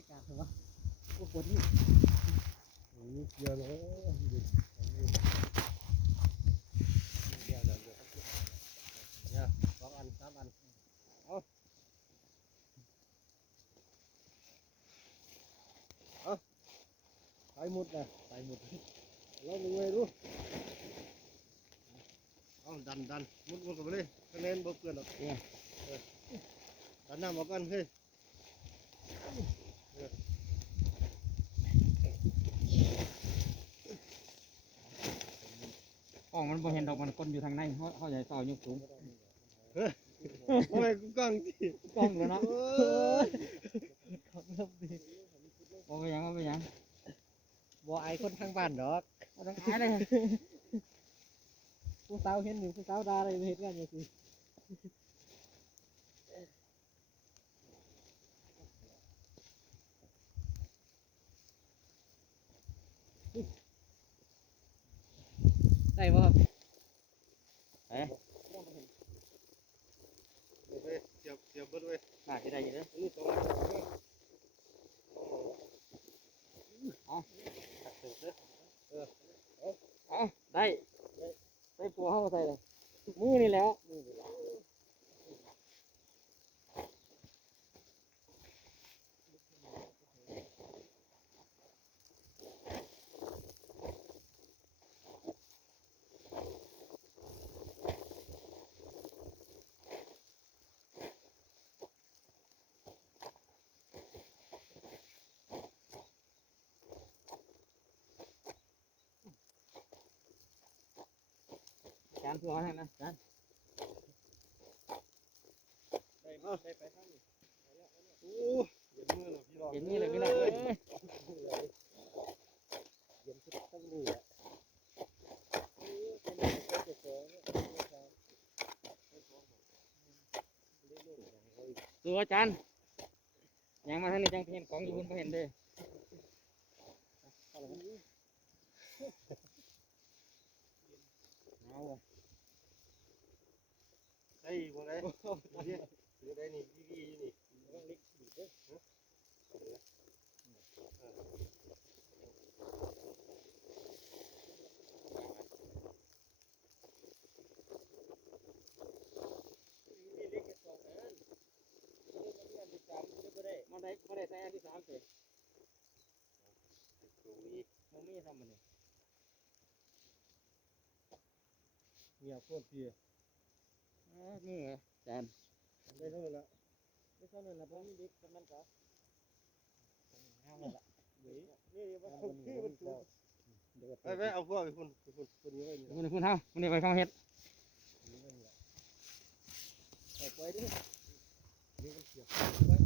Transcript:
รยากาศเหรอวะโอ้ปวดนี่นี่เกียร์เลยเนี่ย2 อัน 3 อันเอาสายมุดนะสายมุดแล้วมึงเลยดูเอาดันมุดกันไปเลยคะแนนบ่เกินหรอกดันน้ำออกกันเฮ้ยกล้องมันบ่เห็นดอกมันคนอยู่ทางในเขาใหญ่ต่อยกสูง โอ้ยกูกล้องดิ กล้องเลยเนาะ ของเริ่มดี บ่ไปยังบ่ไปยัง บ่ไอคนทางบ้านดอก บ่ต้องอายเลย ผู้สาวเห็นอยู่ผู้สาวด่าอะไรเห็นกันอย่างนี้ได้ป่ะครับ เอ๊ะ เสียบเบิดเว้ย น่าสิได้อยู่เด้อ นี่2 อันเอาได้ใส่ปัวเฮาใส่เลยมือนี่แหล้วจานตัวให้นะจาน ได้ไปทางนี้โอ้เย็นมือแล้วพี่น้อง เห็นนี่เลยพี่น้องเอ้ย เย็นสุดทั้งนี้อ่ะตัวจานยังมาทางนี้จังเห็นของอยู่บนบ่เห็นเด้อเอาว่ะ ได้บ่ได้นี่ได้นี่พี่นี่ต้องลิกบีบเด้อนี่เล็กแค่2 อันมาได้ใส่อันที่3สิ ตรงนี้ บ่มีทำมันนี่ เงียบโคตรพี่ นี่ไงจาน ได้เท่านั้นละ ไม่ใช่นั่นแหละบ่มีเด็กมันก็ นี่มันคือมันสูงไปเอาพวกไปคุณนี้ไว้นี่ คุณเฮามันนี่ไปฟังเฮ็ด เอาไปดินี่มันเสียบไว้